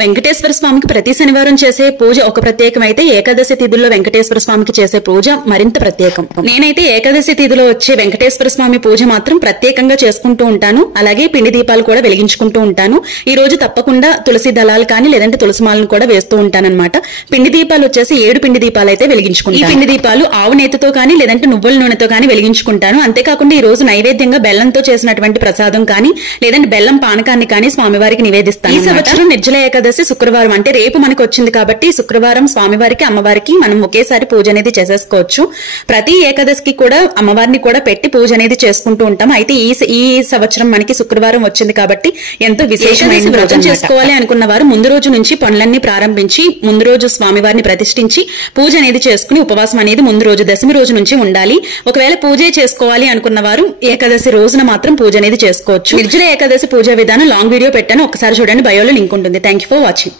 వెంకటేశ్వర స్వామికి ప్రతి శనివారం చేసే పూజ ఒక ప్రత్యేకమైతే ఏకాదశి తిథుల్లో వెంకటేశ్వర స్వామికి చేసే పూజ మరింత ప్రత్యేకం. నేనైతే ఏకాదశి తిథిలో వచ్చే వెంకటేశ్వర స్వామి పూజ మాత్రం ప్రత్యేకంగా చేసుకుంటూ ఉంటాను. అలాగే పిండి దీపాలు కూడా వెలిగించుకుంటూ ఉంటాను. ఈ రోజు తప్పకుండా తులసి దళాలు కానీ లేదంటే తులసిమాలను కూడా వేస్తూ ఉంటానన్నమాట. పిండి దీపాలు వచ్చేసి 7 పిండి దీపాలు అయితే వెలిగించుకుంటాను. ఈ పిండి దీపాలు ఆవు నేతితో కానీ లేదంటే నువ్వుల నూనెతో కానీ వెలిగించుకుంటాను. అంతేకాకుండా ఈ రోజు నైవేద్యంగా బెల్లంతో చేసినటువంటి ప్రసాదం కానీ లేదంటే బెల్లం పానకాన్ని కానీ స్వామివారికి నివేదిస్తాను. ఈ సంవత్సరం నిర్జల ఏకాదశి శుక్రవారం అంటే రేపు మనకు వచ్చింది కాబట్టి శుక్రవారం స్వామివారికి అమ్మవారికి మనం ఒకేసారి పూజ అనేది చేసేసుకోవచ్చు. ప్రతి ఏకాదశికి కూడా అమ్మవారిని కూడా పెట్టి పూజ అనేది చేసుకుంటూ ఉంటాం. అయితే ఈ సంవత్సరం మనకి శుక్రవారం వచ్చింది కాబట్టి ఎంతో విశేషమైన వ్రతం చేసుకోవాలి అనుకున్న వారు ముందు రోజు నుంచి పనులన్నీ ప్రారంభించి ముందు రోజు స్వామివారిని ప్రతిష్ఠించి పూజ అనేది చేసుకుని ఉపవాసం అనేది ముందు రోజు దశమి రోజు నుంచి ఉండాలి. ఒకవేళ పూజ చేసుకోవాలి అనుకున్న వారు ఏకాదశి రోజున మాత్రం పూజ అనేది చేసుకోవచ్చు. నిర్జల ఏకాదశి పూజా విధానం లాంగ్ వీడియో పెట్టాను, ఒకసారి చూడండి, బయోలో లింక్ ఉంటుంది. Thank you for watching.